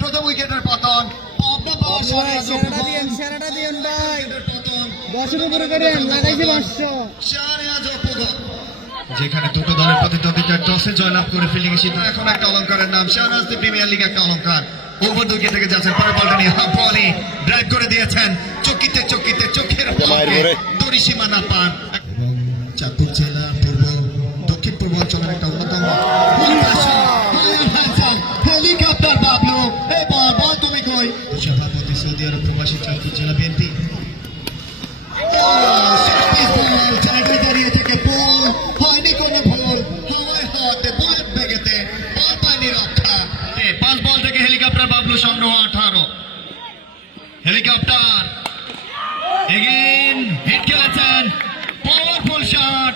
প্রথম উইকেটের পতন। যেখানে দুটো দলের প্রতিদ্বন্দ্বিতা টসে জয়লাভ করে ফিল্ডিং এ সিদ্ধান্ত। এখন একটা অলঙ্কারের নাম শাহনাজ, প্রিমিয়ার লিগ একটা অলঙ্কার। ওভার উইকেট থেকে যাচ্ছেন, পরের বলটা নিয়ে হাফ বলে ড্রাইভ করে দিয়েছেন। চকিতে চকিতে চোখের দড়িসীমা না পান। এবং চাঁদপুর জেলা পূর্ব দক্ষিণ পূর্বাঞ্চলের একটা অন্যতম হেলিকপ্টার বাবলু। এই বল তুমি কই? সভাপতি সৌদি আরব প্রবাসী চাঁদপুর জেলা বিএনপি। দাঁড়িয়ে থেকে বল হয়নি কোনো ভুল, হাওয়ায় হাওয়াতে বুলেট বেগেতে বল পায়নি রক্ষা। 5 বল থেকে হেলিকপ্টার বাবলু সংগ্রহ 18। হেলিকপ্টার এগেইন হিট খেলেছেন, পাওয়ারফুল শট।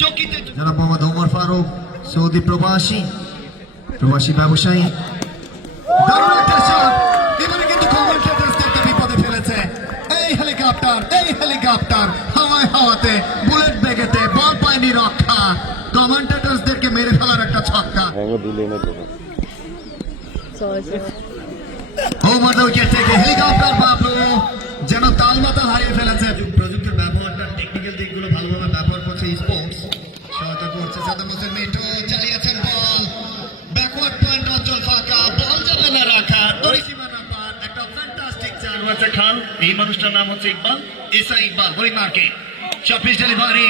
চকিতে জনাব মোহাম্মদ ওমর ফারুক, সৌদি প্রবাসী ব্যবসায়ী। দারুণ একটা শট। এবারে কিন্তু কমেন্টেটরসদেরকে বিপদে ফেলেছে এই হেলিকপ্টার হাওয়ায় হাওয়াতে বুলেট বেগেতে বল পায়নি রক্ষা। কমেন্টেটরসদেরকে মেরে ফেলার একটা ছক্কা। উইকেট থেকে হেলিকপ্টার বাবলু যেন তালমাতাল হারিয়ে ফেলেছে। প্রযুক্তির ব্যবহারটা, টেকনিক্যাল দিকগুলো ভালোভাবে ব্যবহার করছে স্পোর্টস। সহায়তা করছে সাদ্দাম হোসেন মিঠু, চালিয়েছেন বল। ব্যাকওয়ার্ড পয়েন্ট অঞ্চল ফাঁকা, বল যাবে না রাখা, দড়িসীমা না পার। একটা ফ্যান্টাস্টিক চার হচ্ছে খাল। এই মানুষটার নাম হচ্ছে ইকবাল, এসা ইকবাল হরিমার্কে। শপিস ডেলিভারি,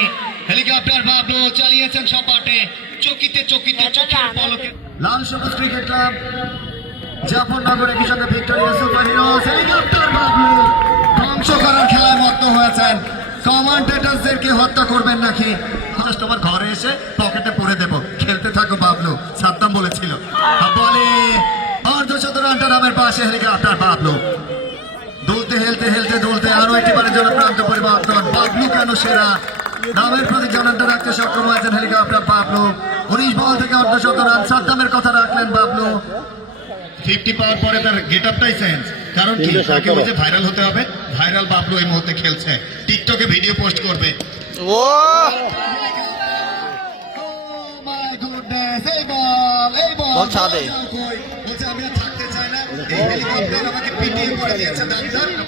হেলিকপ্টার বাবলু চালিয়েছেন সপাটে। চকিতে চোখের পলকে। লাল সবুজ ক্রিকেট ক্লাব জাফরনগর একই সঙ্গে Victoria super heroes. Helicopter Bablu ধ্বংস করার খেলায় মত্ত হয়েছেন। কমেন্টেটরসদেরকে হত্যা করবেন নাকি? তোমার ঘরে এসে পকেটে পরে দেব, খেলতে থাকো বাবলু, সাদ্দাম বলেছিল। বলে অর্ধশত রানটা নামের পাশে হেলিকপ্টার বাবলু। দুলতে আরো একটি বারের জন্য প্রান্ত পরিবর্তন। বাবলু কেন সেরা নামের প্রতি জনতা রাখতে সক্ষম হয়েছেন হেলিকপ্টার বাবলু। 19 বল থেকে অর্ধশত রান। সাদ্দামের কথা রাখলেন বাবলু। 50 পাওয়ার পরে তার গেট আপটাই চেঞ্জ। কারণ কি? তাকে বলছে ভাইরাল হতে হবে। ভাইরাল বাবলু এই মুহূর্তে খেলছে, টিকটকে ভিডিও পোস্ট করবে।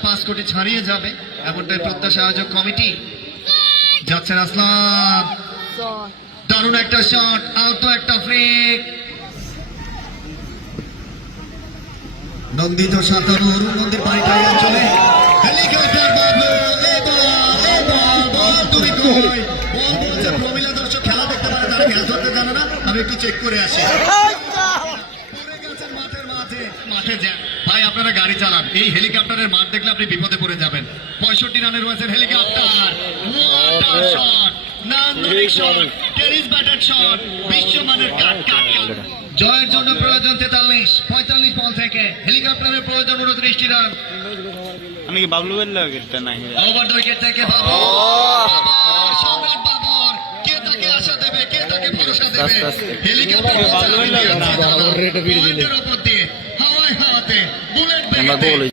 পাঁচ কোটি ছাড়িয়ে যাবে এমনটাই প্রত্যাশা আয়োজক কমিটি। যাচ্ছেন আসলাম, দারুণ একটা শট, আউট একটা ফ্লিক। নন্দিত সাঁতারু অরুণ মন্দির বাড়িটাই অঞ্চলে হেলিকপ্টার বাবলু। তুমি কই? বল বলছে প্রমিলা দর্শক খেলা দেখতে পারে, তারা খেলা ধরতে জানে না। আমি একটু চেক করে আসি। পড়ে গেছেন মাঠে যান ভাই, আপনারা গাড়ি চালান। এই হেলিকপ্টারের মাঠ দেখলে আপনি বিপদে পড়ে যাবেন। 65 রানে রয়েছেন হেলিকপ্টার। বিশ্বমানের জয়ের জন্য প্রয়োজন 45 বল থেকে। হেলিকপ্টারের প্রয়োজন 29টি রান। আমি কি বাবলু বললাম ওভার উইকেট থেকে কে তাকে আশা দেবে, কে তাকে ভরসা দেবে? হেলিকপ্টার হাওয়ায় হাওয়াতে বুলেট